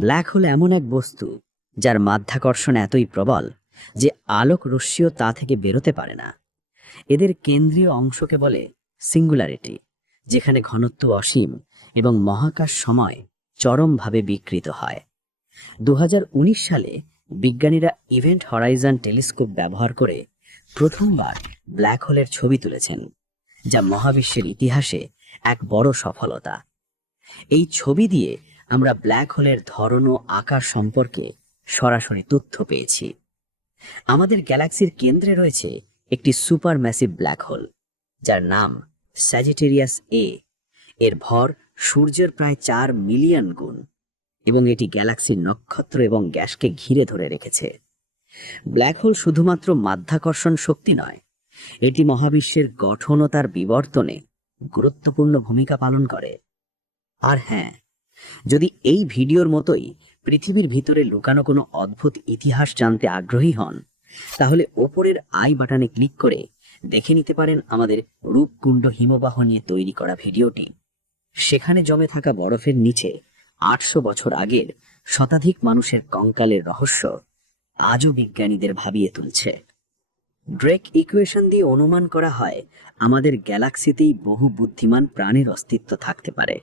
Black hole এমন এক বস্তু যার মাধ্যাকর্ষণ এতই প্রবল যে আলোক রশ্মিও তা থেকে বেরোতে পারে না। এদের কেন্দ্রীয় অংশকে বলে সিঙ্গুলারিটি, যেখানে ঘনত্ব অসীম এবং মহাকাশ সময় চরমভাবে বিকৃত হয়। 2019 সালে বিজ্ঞানীরা ইভেন্ট হরাইজন টেলিস্কোপ ব্যবহার করে প্রথমবার ব্ল্যাক হোলের ছবি তুলেছেন, যা মহাবিশ্বের ইতিহাসে এক বড় সফলতা। এই ছবি দিয়ে আমরা ব্ল্যাক হোলের ধরন ও আকার সম্পর্কে সরাসরি তথ্য পেয়েছি। আমাদের গ্যালাক্সির কেন্দ্রে রয়েছে একটি সুপার ম্যাসিভ ব্ল্যাক হোল, যার নাম স্যাজিটেরিয়াস এ। এর ভর সূর্যের প্রায় 4 মিলিয়ন গুণ এবং এটি গ্যালাক্সির নক্ষত্র এবং গ্যাসকে ঘিরে ধরে রেখেছে। ব্ল্যাক হোল শুধুমাত্র মাধ্যাকর্ষণ শক্তি নয়, এটি মহাবিশ্বের গঠন ও তার বিবর্তনে গুরুত্বপূর্ণ ভূমিকা পালন করে। আর হ্যাঁ, যদি এই ভিডিওর মতোই পৃথিবীর ভিতরে লুকানো কোনো অদ্ভুত ইতিহাস জানতে আগ্রহী হন, তাহলে ওপরের আই বাটনে ক্লিক করে দেখে নিতে পারেন আমাদের রূপকুণ্ড হিমবাহ নিয়ে তৈরি করা ভিডিওটি। সেখানে জমে থাকা বরফের নিচে 800 বছর আগের শতাধিক মানুষের কঙ্কালের রহস্য আজও বিজ্ঞানীদের ভাবিয়ে তুলছে। ড্রেক ইকুয়েশন দিয়ে অনুমান করা হয় আমাদের গ্যালাক্সিতেই বহু বুদ্ধিমান প্রাণীর অস্তিত্ব থাকতে পারে।